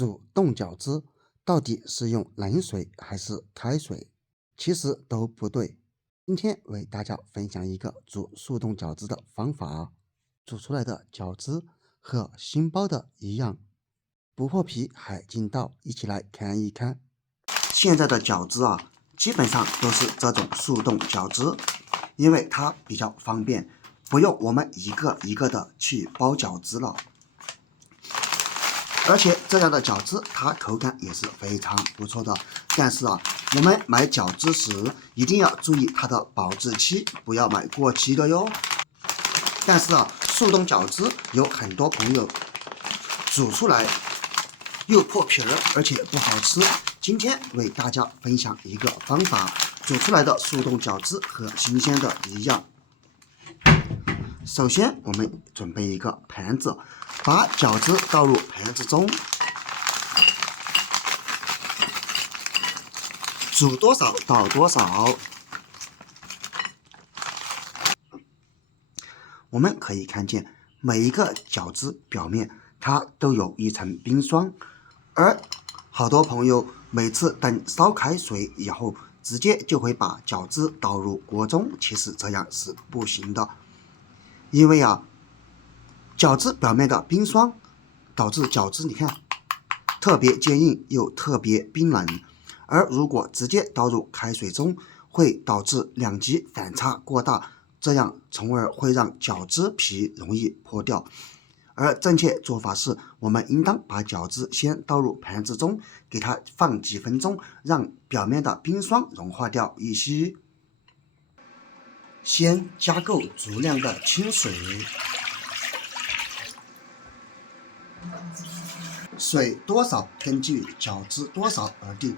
煮冻饺子到底是用冷水还是开水？其实都不对。今天为大家分享一个煮速冻饺子的方法，煮出来的饺子和新包的一样，不破皮还筋道，一起来看一看。现在的饺子基本上都是这种速冻饺子，因为它比较方便，不用我们一个一个的去包饺子了。而且这样的饺子它口感也是非常不错的，但是我们买饺子时一定要注意它的保质期，不要买过期的哟。但是速冻饺子有很多朋友煮出来又破皮儿，而且不好吃。今天为大家分享一个方法，煮出来的速冻饺子和新鲜的一样。首先我们准备一个盘子，把饺子倒入盘子中，煮多少倒多少。我们可以看见每一个饺子表面它都有一层冰霜，而好多朋友每次等烧开水以后直接就会把饺子倒入锅中，其实这样是不行的。因为饺子表面的冰霜导致饺子你看特别坚硬又特别冰冷，而如果直接倒入开水中，会导致两极反差过大，这样从而会让饺子皮容易破掉。而正确做法是，我们应当把饺子先倒入盘子中，给它放几分钟，让表面的冰霜融化掉一些。先加够足量的清水，水多少根据饺子多少而定。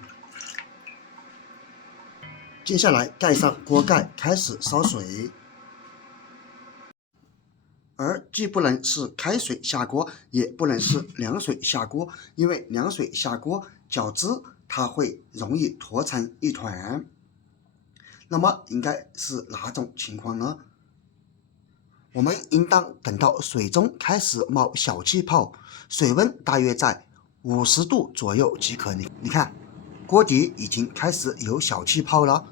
接下来盖上锅盖，开始烧水。而既不能是开水下锅，也不能是凉水下锅，因为凉水下锅，饺子它会容易坨成一团。那么应该是哪种情况呢？我们应当等到水中开始冒小气泡，水温大约在50度左右即可。你看，锅底已经开始有小气泡了。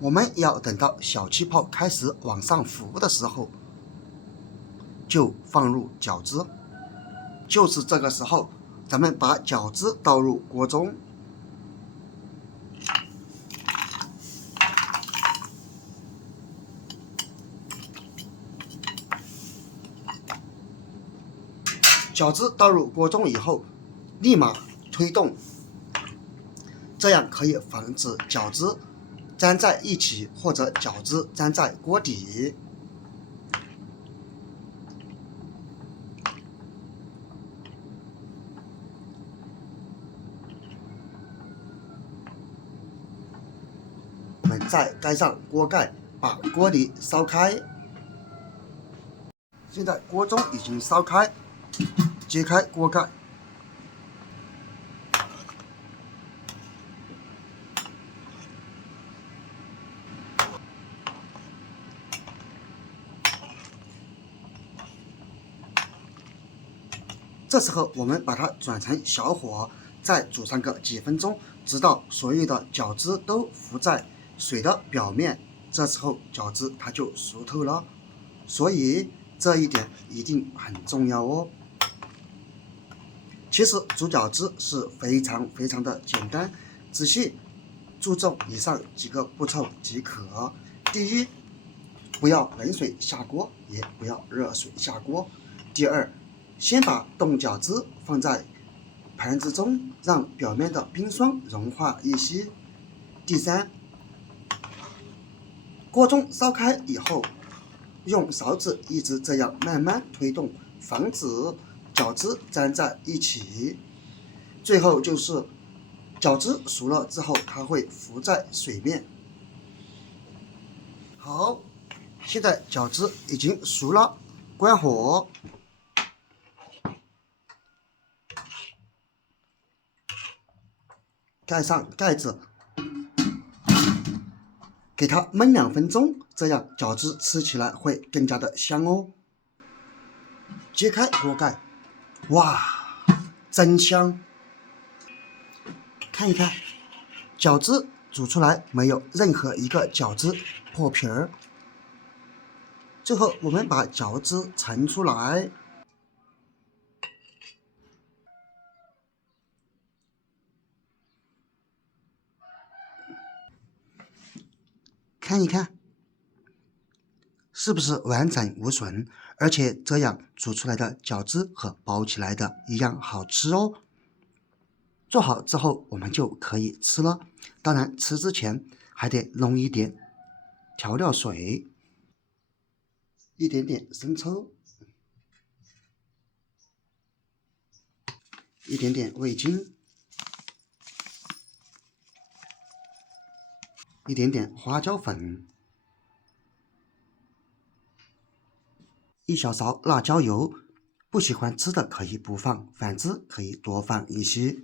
我们要等到小气泡开始往上浮的时候，就放入饺子。就是这个时候，咱们把饺子倒入锅中。饺子倒入锅中以后，立马推动，这样可以防止饺子粘在一起，或者饺子粘在锅底。我们再盖上锅盖，把锅底烧开。现在锅中已经烧开，揭开锅盖，这时候我们把它转成小火，再煮上个几分钟，直到所有的饺子都浮在水的表面，这时候饺子它就熟透了。所以这一点一定很重要哦。其实煮饺子是非常的简单，仔细注重以上几个步骤即可。第一，不要冷水下锅，也不要热水下锅。第二，先把冻饺子放在盘子中，让表面的冰霜融化一些。第三，锅中烧开以后，用勺子一直这样慢慢推动，防止饺子粘在一起。最后就是饺子熟了之后，它会浮在水面。好，现在饺子已经熟了，关火，盖上盖子，给它焖2分钟，这样饺子吃起来会更加的香哦。揭开锅盖，哇，真香！看一看，饺子煮出来没有任何一个饺子破皮儿。最后我们把饺子盛出来，看一看，是不是完整无损？而且这样煮出来的饺子和包起来的一样好吃哦。做好之后我们就可以吃了。当然吃之前还得弄一点调料水，一点点生抽，一点点味精，一点点花椒粉，一小勺辣椒油。不喜欢吃的可以不放，反之可以多放一些。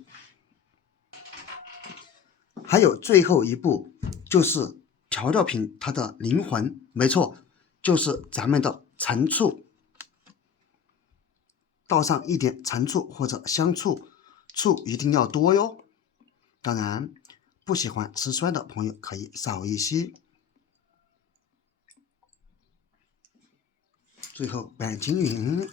还有最后一步，就是调料品它的灵魂，没错，就是咱们的陈醋。倒上一点陈醋或者香醋，醋一定要多哟。当然，不喜欢吃酸的朋友可以少一些。最后拌均匀，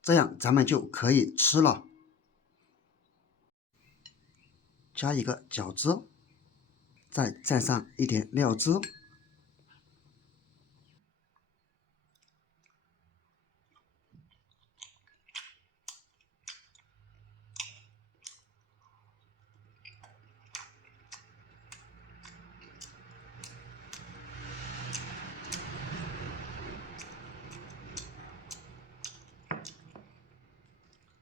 这样咱们就可以吃了。加一个饺子，再蘸上一点料汁。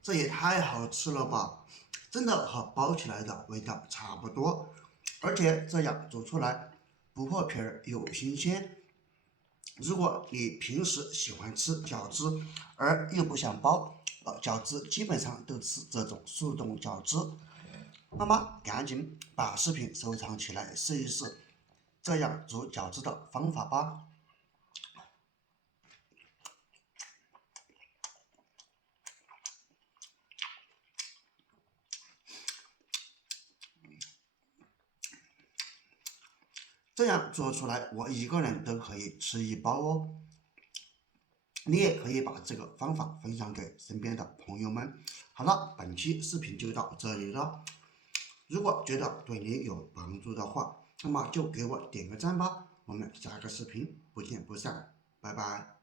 这也太好吃了吧！真的和包起来的味道差不多，而且这样煮出来不破皮儿又新鲜。如果你平时喜欢吃饺子，而又不想包，饺子基本上都是这种速冻饺子，那么赶紧把视频收藏起来试一试这样煮饺子的方法吧。这样做出来，我一个人都可以吃一包哦。你也可以把这个方法分享给身边的朋友们。好了，本期视频就到这里了。如果觉得对你有帮助的话，那么就给我点个赞吧。我们下个视频不见不散，拜拜。